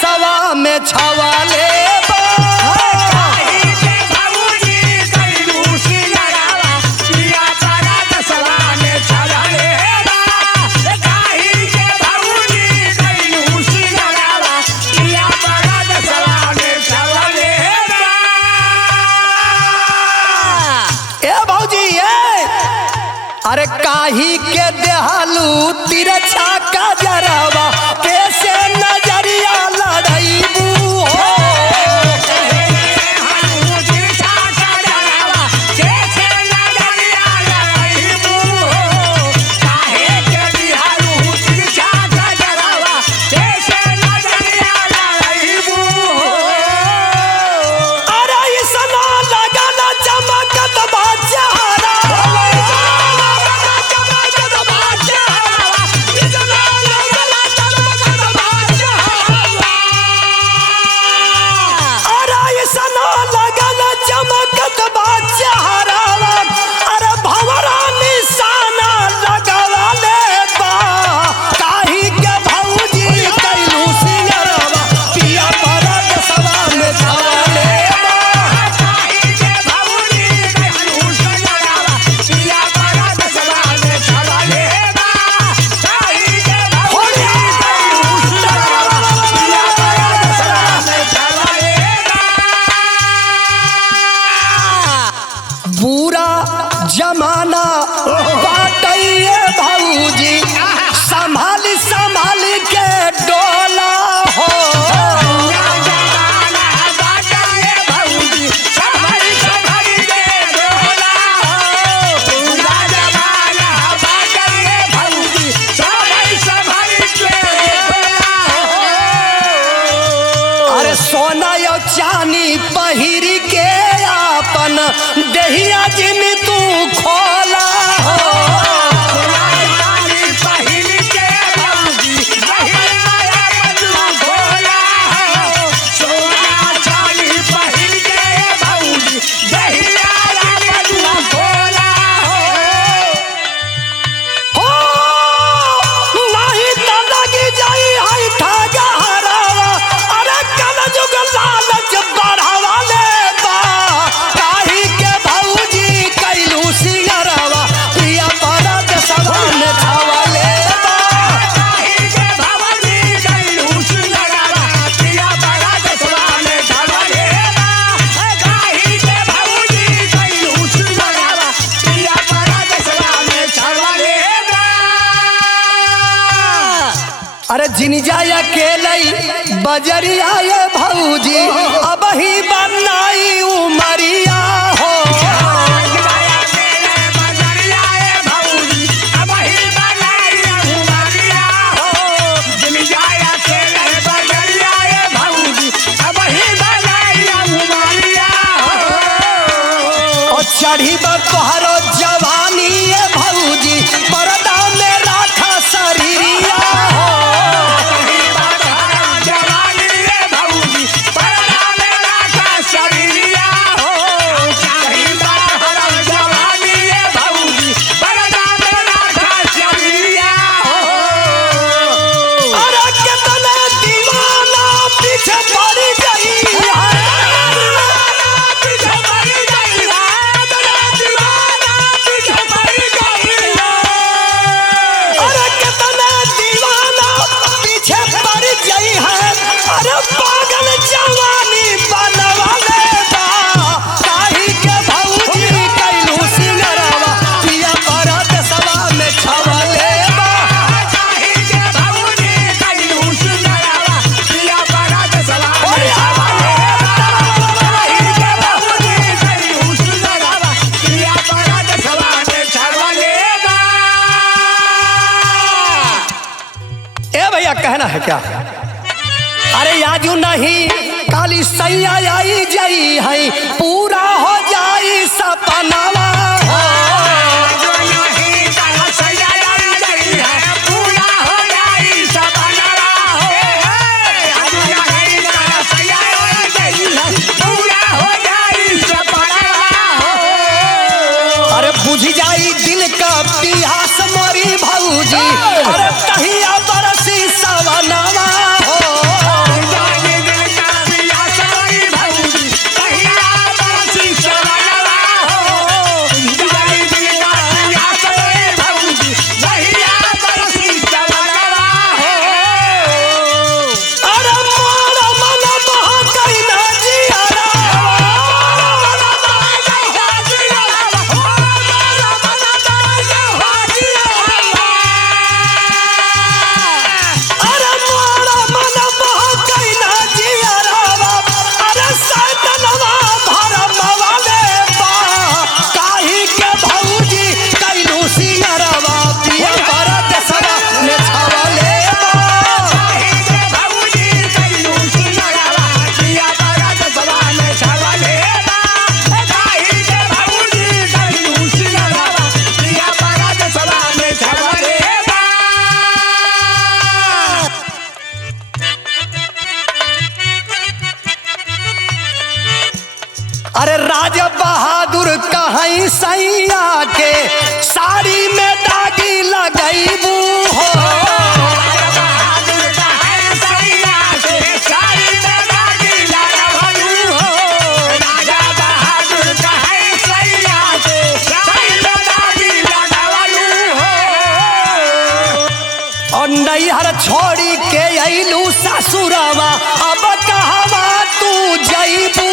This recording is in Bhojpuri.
सवा में छवाले अरे काही के देहालू तिरछा का जरावा कैसे नजरिया लड़ाईबू हो अरे इसना लगन चमकत बाचारा चमकत बाचारावा अरे भंवरा निशाना लगावा ले बा काही के भौजी कैलू सिंगरवा पिया परद सवा में छवा ले बा काही के भौजी कैलू सिंगरवा पिया परद सवा में छवा ले बा काही के भौजी कैलू सिंगरवा पिया परद सवा में छवा ले बुरा जमाना बाटइए भौजी संभाल संभाल के डोला हो अरे सोना यो चानी पहिरी के अपन दहिया जिन तू खोला हो अरे जिन जाया अकेले बजरिया ये भौजी अब ही बनाई उमरिया हो चढ़ी बतोहरो जवानी ये भौजी परदा में राखा शरीरिया हो जवानी ये भौजी परदा में राखा शरीरिया हो कहना है क्या? अरे आजू नहीं काली सैया आई जई है पूरा हो जाई सपनावा बुझ जाई दिल का पियास मोरी भौजी अरे कहिया बरसी सवनवा हो अरे मोरा मन बहकई ना जियारा अरे राजा बहादुर कहीं सैया के साड़ी में दागी लगैबू हो और नैहर छोड़ी के अइलू ससुरवा अब कहवा तू जइबू